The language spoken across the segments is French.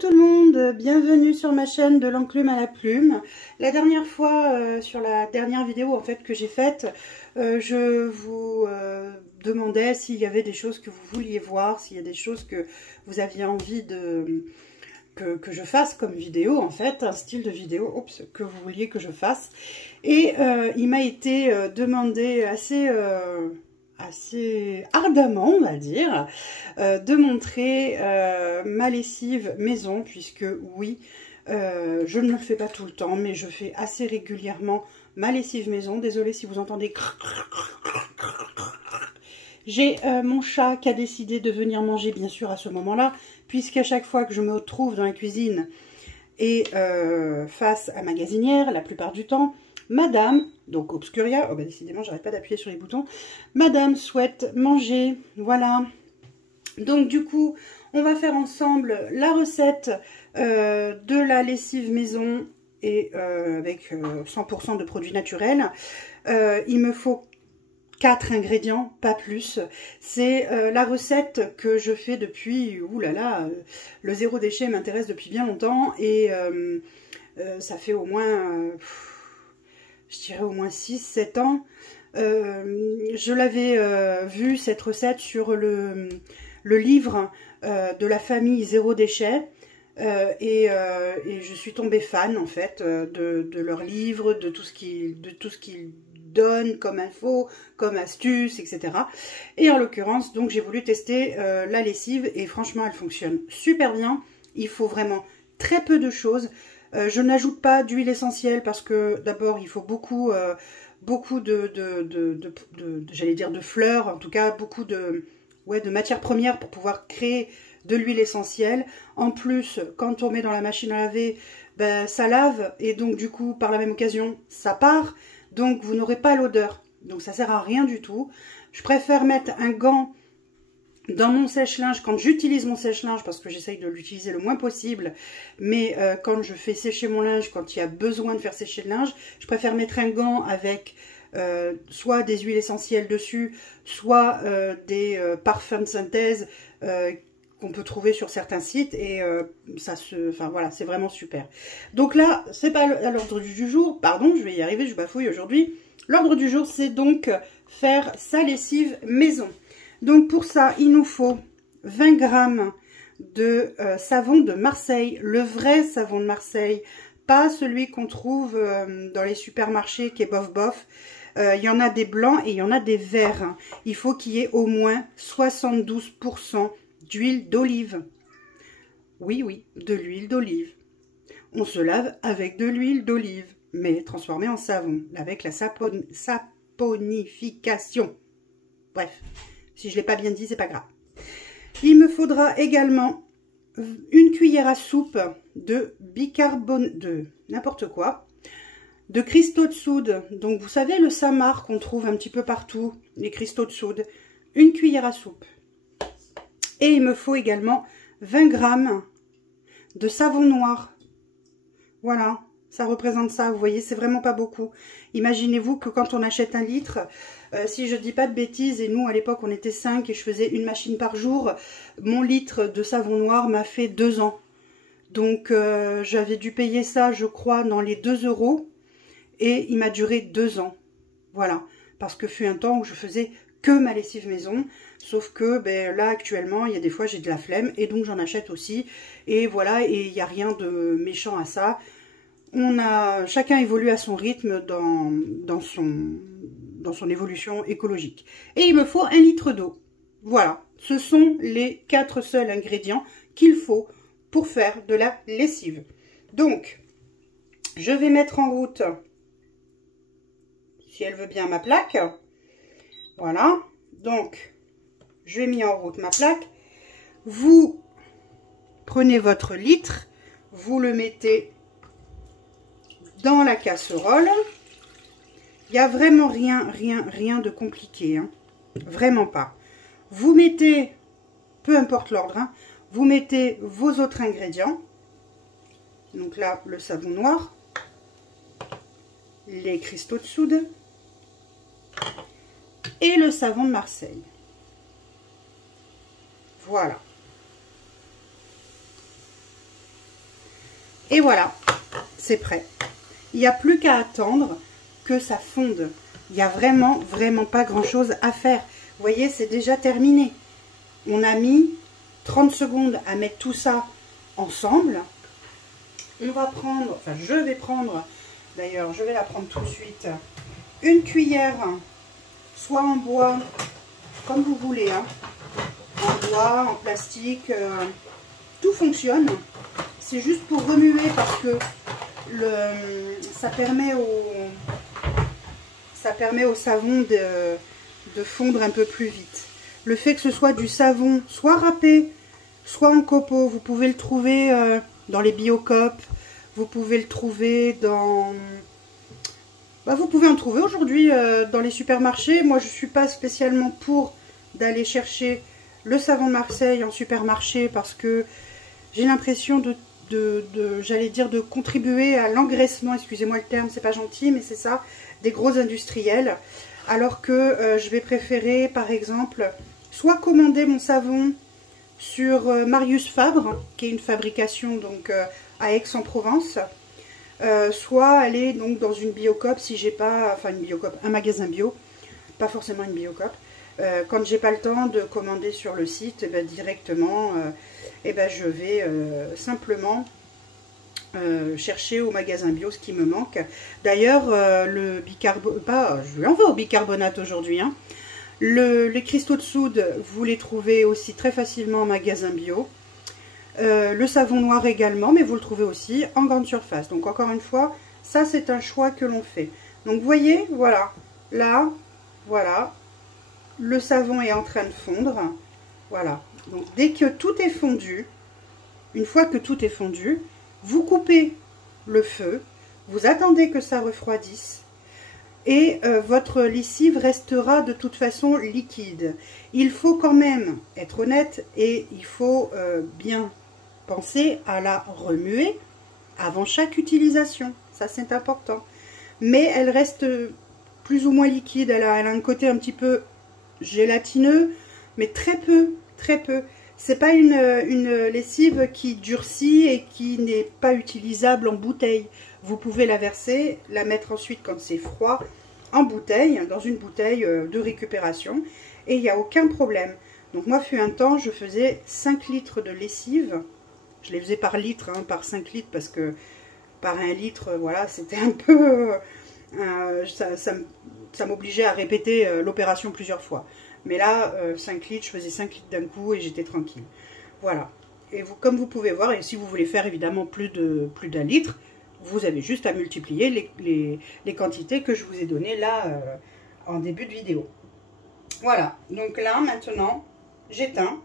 Tout le monde, bienvenue sur ma chaîne de l'enclume à la plume. La dernière fois, sur la dernière vidéo en fait que j'ai faite, je vous demandais s'il y avait des choses que vous vouliez voir, s'il y a des choses que vous aviez envie que je fasse comme vidéo, en fait, un style de vidéo que vous vouliez que je fasse. Et il m'a été demandé assez ardemment, on va dire, de montrer ma lessive maison, puisque oui, je ne le fais pas tout le temps, mais je fais assez régulièrement ma lessive maison. Désolée si vous entendez. J'ai mon chat qui a décidé de venir manger, bien sûr, à ce moment-là, puisqu'à chaque fois que je me retrouve dans la cuisine et face à ma gazinière, la plupart du temps, Madame, donc Obscuria, oh bah décidément j'arrête pas d'appuyer sur les boutons, Madame souhaite manger, voilà. Donc du coup, on va faire ensemble la recette de la lessive maison et avec 100% de produits naturels. Il me faut 4 ingrédients, pas plus. C'est la recette que je fais depuis, oulala, le zéro déchet m'intéresse depuis bien longtemps et ça fait au moins... je dirais au moins 6-7 ans. Je l'avais vu cette recette sur le livre de la famille Zéro Déchet et je suis tombée fan en fait de leur livre, de tout ce qu'ils donnent comme info, comme astuces, etc. Et en l'occurrence, donc j'ai voulu tester la lessive et franchement elle fonctionne super bien. Il faut vraiment très peu de choses. Je n'ajoute pas d'huile essentielle parce que d'abord il faut beaucoup j'allais dire de fleurs, en tout cas beaucoup de matières premières pour pouvoir créer de l'huile essentielle. En plus, quand on met dans la machine à laver, ben, ça lave et donc du coup par la même occasion ça part, donc vous n'aurez pas l'odeur, donc ça sert à rien du tout. Je préfère mettre un gant dans mon sèche-linge, quand j'utilise mon sèche-linge, parce que j'essaye de l'utiliser le moins possible, mais quand je fais sécher mon linge, quand il y a besoin de faire sécher le linge, je préfère mettre un gant avec soit des huiles essentielles dessus, soit des parfums de synthèse qu'on peut trouver sur certains sites, et enfin voilà, c'est vraiment super. Donc là, c'est pas à l'ordre du jour, pardon, je vais y arriver, je bafouille aujourd'hui. L'ordre du jour, c'est donc faire sa lessive maison. Donc pour ça, il nous faut 20 g de savon de Marseille, le vrai savon de Marseille, pas celui qu'on trouve dans les supermarchés qui est bof bof. Il y en a des blancs et il y en a des verts. Il faut qu'il y ait au moins 72% d'huile d'olive. Oui, oui, de l'huile d'olive. On se lave avec de l'huile d'olive, mais transformée en savon, avec la saponification. Bref. Si je ne l'ai pas bien dit, c'est pas grave. Il me faudra également une cuillère à soupe de bicarbonate, de n'importe quoi, de cristaux de soude. Donc vous savez le samar qu'on trouve un petit peu partout, les cristaux de soude. Une cuillère à soupe. Et il me faut également 20 g de savon noir. Voilà. Ça représente ça, vous voyez, c'est vraiment pas beaucoup. Imaginez-vous que quand on achète 1 litre, si je dis pas de bêtises, et nous à l'époque on était 5 et je faisais une machine par jour, mon litre de savon noir m'a fait 2 ans. Donc j'avais dû payer ça, je crois, dans les 2 € et il m'a duré 2 ans. Voilà, parce que fut un temps où je faisais que ma lessive maison, sauf que ben, là actuellement, il y a des fois j'ai de la flemme et donc j'en achète aussi. Et voilà, et il n'y a rien de méchant à ça. Chacun évolue à son rythme dans son évolution écologique. Et il me faut 1 litre d'eau. Voilà, ce sont les 4 seuls ingrédients qu'il faut pour faire de la lessive. Donc, je vais mettre en route, si elle veut bien, ma plaque. Voilà, donc, j'ai mis en route ma plaque. Vous prenez votre litre, vous le mettez dans la casserole. Il n'y a vraiment rien de compliqué, hein. Vraiment pas. Vous mettez, peu importe l'ordre, hein, vous mettez vos autres ingrédients. Donc là, le savon noir, les cristaux de soude et le savon de Marseille. Voilà. Et voilà, c'est prêt. Il n'y a plus qu'à attendre que ça fonde. Il n'y a vraiment, vraiment pas grand-chose à faire. Vous voyez, c'est déjà terminé. On a mis 30 secondes à mettre tout ça ensemble. On va prendre, enfin je vais prendre, d'ailleurs je vais la prendre tout de suite, une cuillère, soit en bois, comme vous voulez, hein, en bois, en plastique, tout fonctionne. C'est juste pour remuer parce que ça permet au savon de fondre un peu plus vite. Le fait que ce soit du savon soit râpé, soit en copeaux, vous pouvez le trouver dans les Biocop, vous pouvez le trouver dans... vous pouvez en trouver aujourd'hui dans les supermarchés. Moi, je ne suis pas spécialement pour d'aller chercher le savon de Marseille en supermarché parce que j'ai l'impression j'allais dire, de contribuer à l'engraissement, excusez-moi le terme, c'est pas gentil, mais c'est ça, des gros industriels. Alors que je vais préférer, par exemple, soit commander mon savon sur Marius Fabre, qui est une fabrication donc à Aix-en-Provence, soit aller donc dans une Biocop si j'ai pas, enfin une Biocop, un magasin bio, pas forcément une Biocop. Quand j'ai pas le temps de commander sur le site, directement, je vais simplement chercher au magasin bio ce qui me manque. D'ailleurs, le bicarbonate, je lui en vais au bicarbonate aujourd'hui, hein. Les cristaux de soude, vous les trouvez aussi très facilement en magasin bio. Le savon noir également, mais vous le trouvez aussi en grande surface. Donc encore une fois, ça c'est un choix que l'on fait. Donc vous voyez, voilà, là, voilà, le savon est en train de fondre. Voilà, donc dès que tout est fondu, une fois que tout est fondu, vous coupez le feu, vous attendez que ça refroidisse et votre lessive restera de toute façon liquide. Il faut quand même être honnête et il faut bien penser à la remuer avant chaque utilisation. Ça c'est important. Mais elle reste plus ou moins liquide, elle a un côté un petit peu gélatineux, mais très peu, très peu. C'est pas une lessive qui durcit et qui n'est pas utilisable en bouteille. Vous pouvez la verser, la mettre ensuite quand c'est froid en bouteille, dans une bouteille de récupération et il n'y a aucun problème. Donc moi, fut un temps, je faisais 5 litres de lessive. Je les faisais par litre, hein, par 5 litres parce que par 1 litre, voilà, c'était un peu... ça m'obligeait à répéter l'opération plusieurs fois. Mais là, 5 litres, je faisais 5 litres d'un coup et j'étais tranquille. Voilà. Et vous, comme vous pouvez voir, et si vous voulez faire évidemment plus d'1 litre, vous avez juste à multiplier les quantités que je vous ai données là en début de vidéo. Voilà. Donc là, maintenant, j'éteins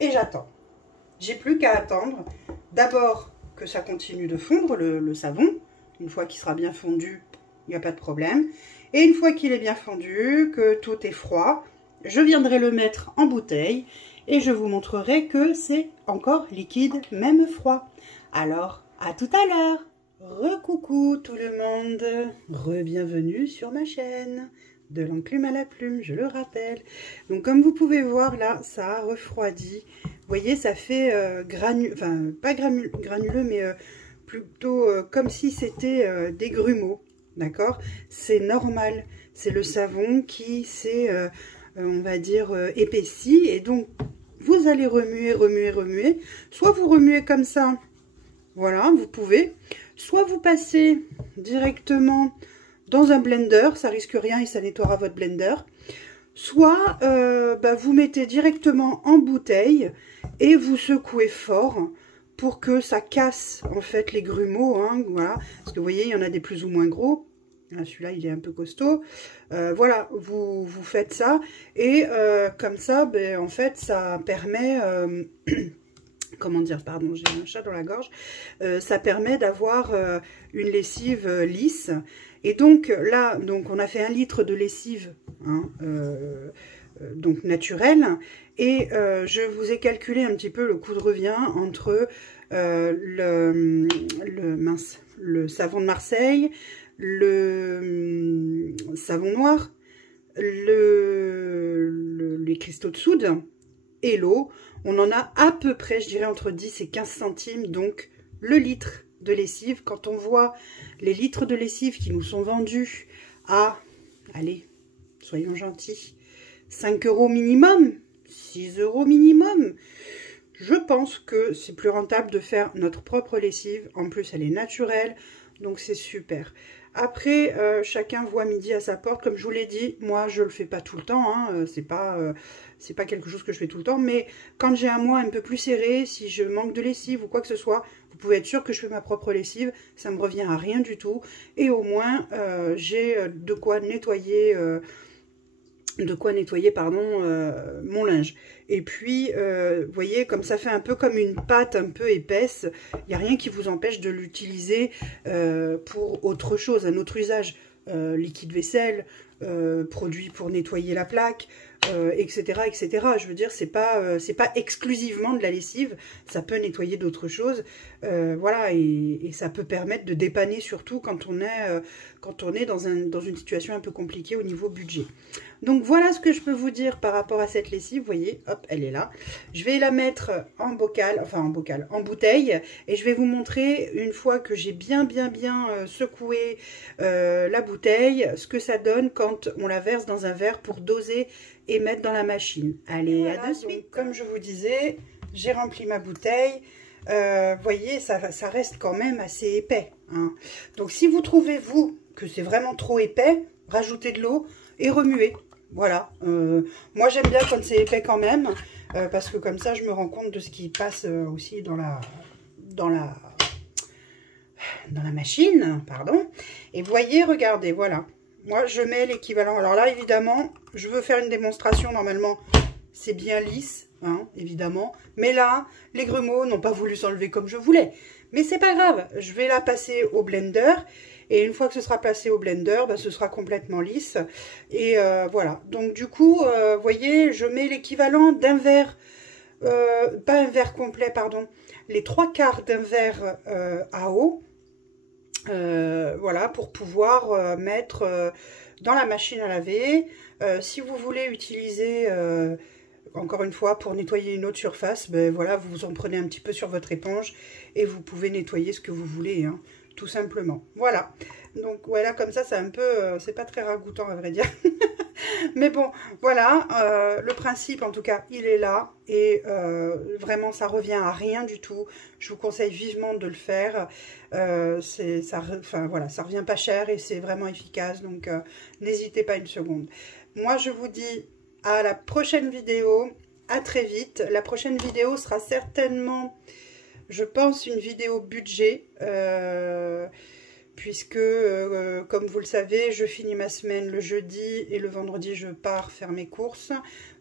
et j'attends. J'ai plus qu'à attendre d'abord que ça continue de fondre, le savon. Une fois qu'il sera bien fondu, il n'y a pas de problème. Et une fois qu'il est bien fondu, que tout est froid, je viendrai le mettre en bouteille et je vous montrerai que c'est encore liquide, même froid. Alors, à tout à l'heure. Recoucou tout le monde. Re-bienvenue sur ma chaîne. De l'enclume à la plume, je le rappelle. Donc comme vous pouvez voir là, ça a refroidi. Vous voyez, ça fait pas granuleux, mais plutôt comme si c'était des grumeaux. D'accord? C'est normal. C'est le savon qui s'est, on va dire, épaissi. Et donc, vous allez remuer, remuer, remuer. Soit vous remuez comme ça. Voilà, vous pouvez. Soit vous passez directement dans un blender. Ça risque rien et ça nettoiera votre blender. Soit vous mettez directement en bouteille et vous secouez fort pour que ça casse en fait les grumeaux, hein, voilà, parce que vous voyez il y en a des plus ou moins gros, celui-là il est un peu costaud, voilà, vous faites ça et comme ça en fait ça permet comment dire, pardon, j'ai un chat dans la gorge, ça permet d'avoir une lessive lisse. Et donc là, donc on a fait 1 litre de lessive, hein, donc naturelle, et je vous ai calculé un petit peu le coût de revient entre le savon de Marseille, le savon noir, les cristaux de soude et l'eau. On en a à peu près, je dirais, entre 10 et 15 centimes, donc le litre de lessive. Quand on voit les litres de lessive qui nous sont vendus à, allez, soyons gentils, 5 € minimum, 6 € minimum, je pense que c'est plus rentable de faire notre propre lessive. En plus, elle est naturelle, donc c'est super. Après, chacun voit midi à sa porte. Comme je vous l'ai dit, moi, je le fais pas tout le temps. Hein. C'est pas quelque chose que je fais tout le temps. Mais quand j'ai un mois un peu plus serré, si je manque de lessive ou quoi que ce soit, vous pouvez être sûr que je fais ma propre lessive. Ça me revient à rien du tout. Et au moins, j'ai de quoi nettoyer... mon linge. Et puis, vous voyez, comme ça fait un peu comme une pâte un peu épaisse, il n'y a rien qui vous empêche de l'utiliser pour autre chose, un autre usage. Liquide vaisselle, produit pour nettoyer la plaque, etc., etc. Je veux dire, c'est pas exclusivement de la lessive, ça peut nettoyer d'autres choses, voilà, et ça peut permettre de dépanner surtout quand on est dans une situation un peu compliquée au niveau budget. Donc voilà ce que je peux vous dire par rapport à cette lessive. Vous voyez, hop, elle est là. Je vais la mettre en bocal, enfin en bouteille, et je vais vous montrer une fois que j'ai bien secoué la bouteille, ce que ça donne quand on la verse dans un verre pour doser et mettre dans la machine. Allez, voilà, à de suite. Comme je vous disais, j'ai rempli ma bouteille. Vous voyez, ça reste quand même assez épais. Hein. Donc si vous trouvez, vous, que c'est vraiment trop épais, rajoutez de l'eau et remuez. Voilà. Moi, j'aime bien quand c'est épais quand même, parce que comme ça, je me rends compte de ce qui passe aussi dans la machine, pardon. Et vous voyez, regardez, voilà. Moi, je mets l'équivalent. Alors là, évidemment, je veux faire une démonstration. Normalement, c'est bien lisse, hein, évidemment. Mais là, les grumeaux n'ont pas voulu s'enlever comme je voulais. Mais c'est pas grave. Je vais la passer au blender. Et une fois que ce sera passé au blender, bah, ce sera complètement lisse. Et voilà. Donc, du coup, vous voyez, je mets l'équivalent d'un verre. Pas un verre complet, pardon. Les 3/4 d'un verre à eau. Voilà, pour pouvoir mettre dans la machine à laver. Si vous voulez utiliser, encore une fois, pour nettoyer une autre surface, ben voilà, vous en prenez un petit peu sur votre éponge et vous pouvez nettoyer ce que vous voulez, hein, tout simplement. Voilà, donc voilà, comme ça, c'est un peu, c'est pas très ragoûtant à vrai dire. Mais bon, voilà, le principe en tout cas, il est là et vraiment ça revient à rien du tout. Je vous conseille vivement de le faire. Voilà, ça revient pas cher et c'est vraiment efficace, donc n'hésitez pas une seconde. Moi, je vous dis à la prochaine vidéo, à très vite. La prochaine vidéo sera certainement, je pense, une vidéo budget. Puisque, comme vous le savez, je finis ma semaine le jeudi et le vendredi, je pars faire mes courses.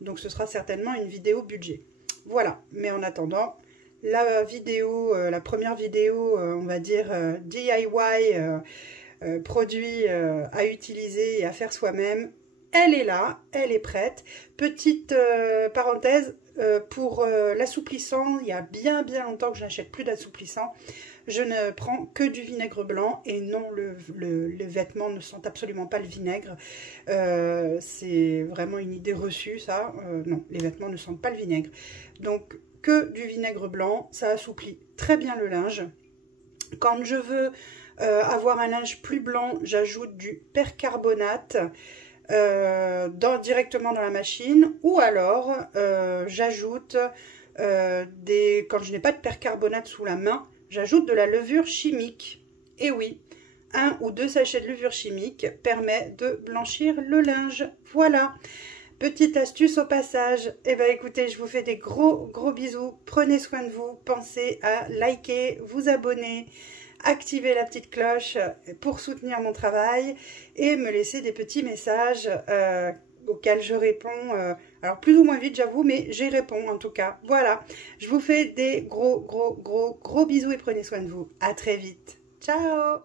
Donc, ce sera certainement une vidéo budget. Voilà. Mais en attendant, la vidéo, la première vidéo, on va dire DIY, produit à utiliser et à faire soi-même, elle est là, elle est prête. Petite parenthèse, pour l'assouplissant, il y a bien longtemps que je n'achète plus d'assouplissant. Je ne prends que du vinaigre blanc et non, les vêtements ne sentent absolument pas le vinaigre. C'est vraiment une idée reçue, ça. Non, les vêtements ne sentent pas le vinaigre. Donc, que du vinaigre blanc, ça assouplit très bien le linge. Quand je veux avoir un linge plus blanc, j'ajoute du percarbonate directement dans la machine. Ou alors, j'ajoute, quand je n'ai pas de percarbonate sous la main, j'ajoute de la levure chimique. Et oui, 1 ou 2 sachets de levure chimique permet de blanchir le linge. Voilà, petite astuce au passage. Et bien écoutez, je vous fais des gros bisous. Prenez soin de vous. Pensez à liker, vous abonner, activer la petite cloche pour soutenir mon travail et me laisser des petits messages auxquels je réponds, alors plus ou moins vite j'avoue, mais j'y réponds en tout cas. Voilà, je vous fais des gros bisous et prenez soin de vous. À très vite. Ciao.